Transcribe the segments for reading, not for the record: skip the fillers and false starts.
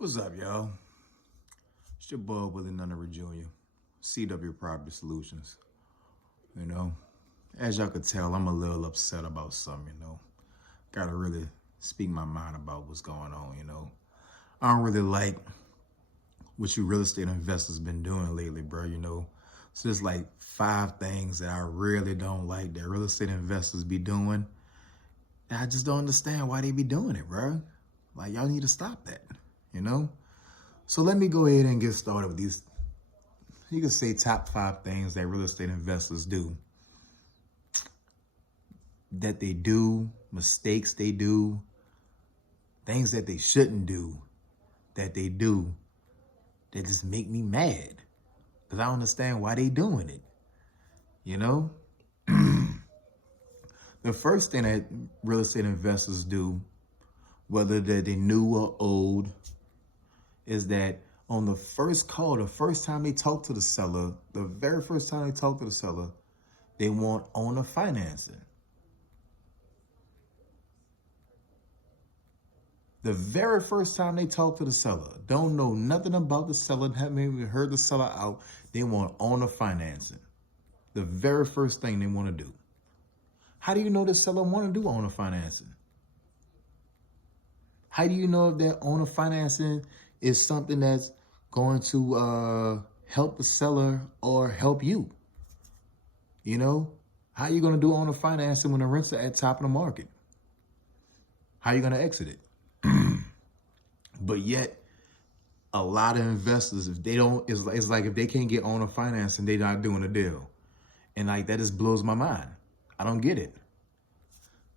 What's up, y'all? It's your boy, Willie Nunnery Jr., CW Property Solutions. You know, as y'all could tell, I'm a little upset about something. Gotta really speak my mind about what's going on. I don't really like what you real estate investors been doing lately, bro. So there's like 5 things that I really don't like that real estate investors be doing. And I just don't understand why they be doing it, bro. Like, y'all need to stop that, you know? So let me go ahead and get started with these, you can say top 5 things that real estate investors do. That they do, mistakes they do, things that they shouldn't do, that they do, that just make me mad. Because I don't understand why they doing it, you know? The first thing that real estate investors do, whether they're new or old, is that on the first call, the first time they talk to the seller, the very first time they talk to the seller, they want owner financing. The very first time they talk to the seller, don't know nothing about the seller, haven't even heard the seller out, they want owner financing. The very first thing they want to do. How do you know the seller want to do owner financing? How do you know if that owner financing is something that's going to help the seller or help you? How are you going to do owner financing when the rents are at top of the market? How are you going to exit it? But yet, a lot of investors, if they don't, it's like if they can't get owner financing, they're not doing a deal. And like that just blows my mind. I don't get it.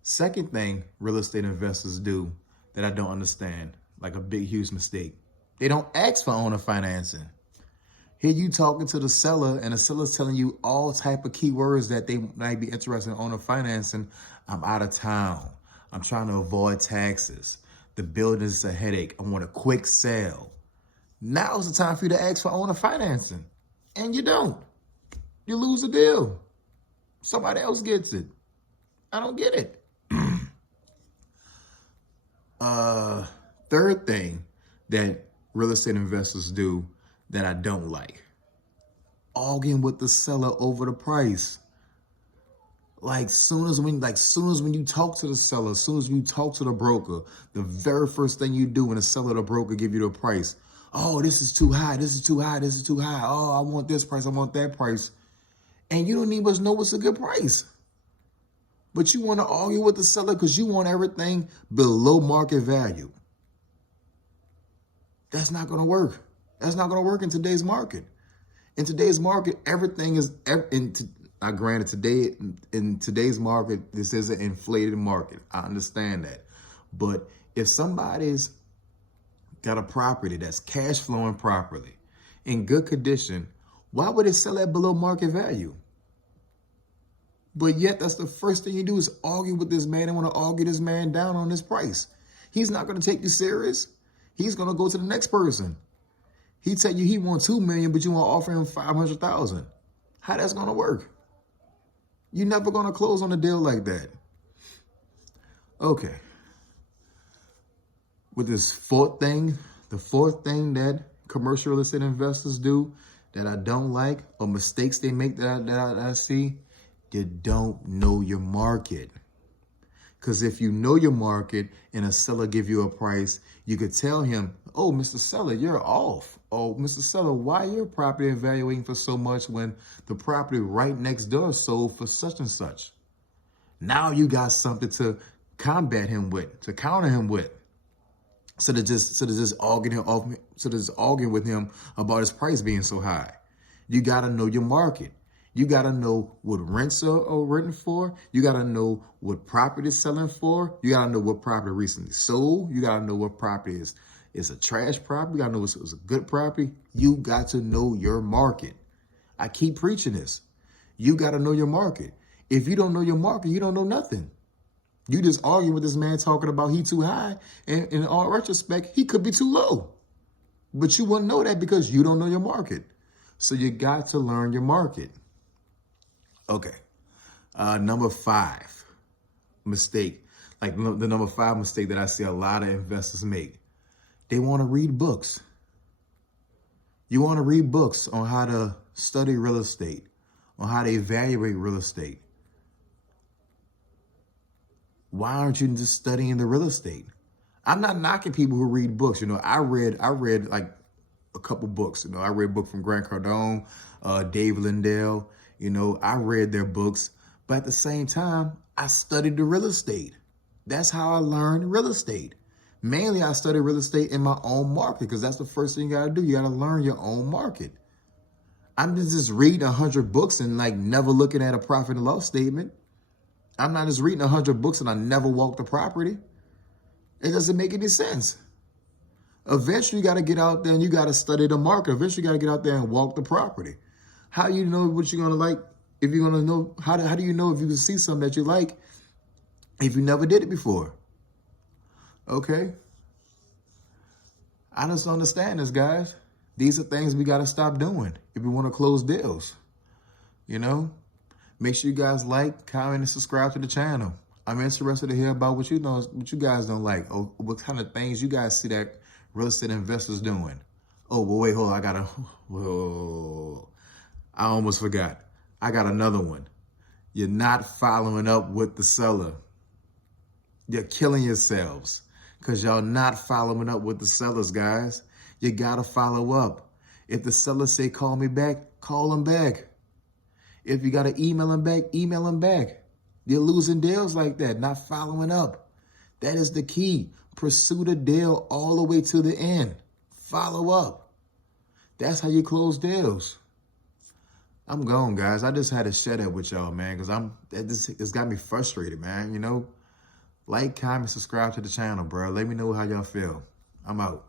Second thing real estate investors do that I don't understand, like a big, huge mistake. They don't ask for owner financing. Here you talking to the seller and the seller's telling you all type of keywords that they might be interested in owner financing. I'm out of town. I'm trying to avoid taxes. The building is a headache. I want a quick sale. Now's the time for you to ask for owner financing. And you don't. You lose the deal. Somebody else gets it. I don't get it. Third thing that real estate investors do that I don't like. Arguing with the seller over the price. Like soon as when you talk to the seller, as soon as you talk to the broker, the very first thing you do when the seller or the broker give you the price, oh, this is too high, this is too high, this is too high. Oh, I want this price, I want that price. And you don't even know what's a good price. But you want to argue with the seller because you want everything below market value. That's not going to work. That's not going to work in today's market. In today's market, everything is, granted, today in today's market, this is an inflated market. I understand that. But if somebody's got a property that's cash flowing properly, in good condition, why would they sell that below market value? But yet that's the first thing you do is argue with this man and want to argue this man down on this price. He's not going to take you serious. He's going to go to the next person. He tell you he wants $2 million, but you want to offer him $500,000. How that's going to work? You're never going to close on a deal like that. Okay. With this fourth thing, the fourth thing that commercial real estate investors do that I don't like, or mistakes they make that I see, you don't know your market. Because if you know your market and a seller give you a price, you could tell him, oh, Mr. Seller, you're off. Oh, Mr. Seller, why your property evaluating for so much when the property right next door sold for such and such? Now you got something to combat him with, to counter him with. So to just arguing with him about his price being so high. You got to know your market. You got to know what rents are written for. You got to know what property is selling for. You got to know what property recently sold. You got to know what property is a trash property. You got to know it's a good property. You got to know your market. I keep preaching this. You got to know your market. If you don't know your market, you don't know nothing. You just argue with this man talking about he too high. And in all retrospect, he could be too low. But you wouldn't know that because you don't know your market. So you got to learn your market. Okay. Number 5 mistake, like the number 5 mistake that I see a lot of investors make. They want to read books. You want to read books on how to study real estate, on how to evaluate real estate. Why aren't you just studying the real estate? I'm not knocking people who read books. You know, I read like a couple books. You know, I read a book from Grant Cardone, Dave Lindell. You know, I read their books, but at the same time, I studied the real estate. That's how I learned real estate. Mainly, I studied real estate in my own market because that's the first thing you got to do. You got to learn your own market. I'm just reading 100 books and like never looking at a profit and loss statement. I'm not just reading 100 books and I never walk the property. It doesn't make any sense. Eventually, you got to get out there and you got to study the market. Eventually, you got to get out there and walk the property. How do you know what you're going to like? If you're going to know, how do you know if you can see something that you like if you never did it before? Okay? I just don't understand this, guys. These are things we got to stop doing if we want to close deals. You know? Make sure you guys like, comment, and subscribe to the channel. I'm interested to hear about what you guys don't like, or what kind of things you guys see that real estate investors doing. Oh, well, wait, hold on. I almost forgot. I got another one. You're not following up with the seller. You're killing yourselves because y'all not following up with the sellers, guys. You got to follow up. If the seller say, call me back, call them back. If you got to email them back, email them back. You're losing deals like that, not following up. That is the key. Pursue the deal all the way to the end. Follow up. That's how you close deals. I'm gone, guys. I just had to share that with y'all, man, because it's got me frustrated, man. You know, like, comment, subscribe to the channel, bro. Let me know how y'all feel. I'm out.